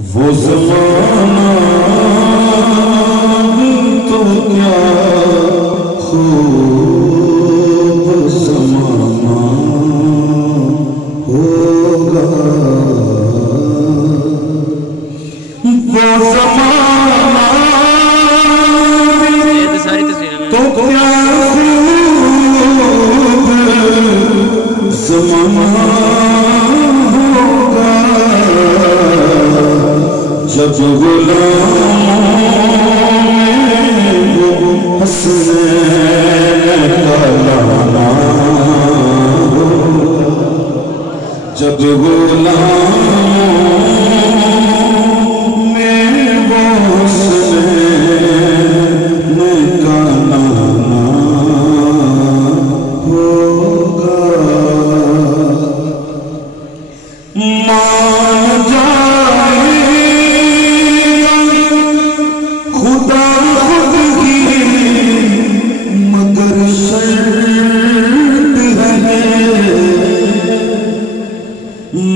वो ज़माना तो क्या खूब ज़माना होगा, वो ज़माना तो क्या खूब ज़माना होगा, जब गुलामों में वो हसनैन का लाना होगा, जब गुलामों में वो हसनैन का लाना होगा। मान जाएगा खुदा खुद ही मगर शर्त है,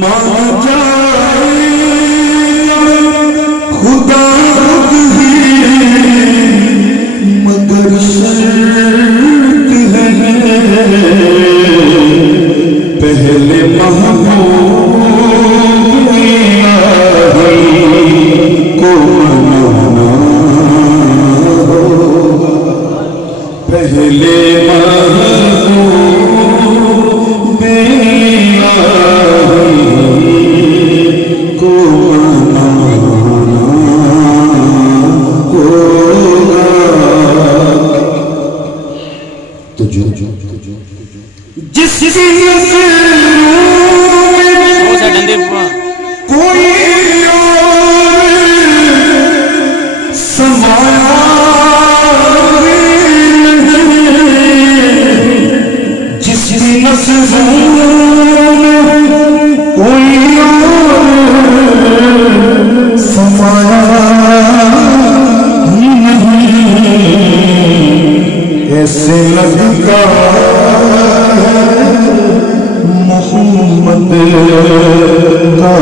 मान जाएगा खुदा खुद ही मगर शर्त है, पहले महबूब को मनाना होगा, पहले महबूब को मनाना होगा। तो जो जिसकी कोई समाया नहीं, जिसकी नस्लों में कोई समाया नहीं, ऐसे लगता मोहम्मद का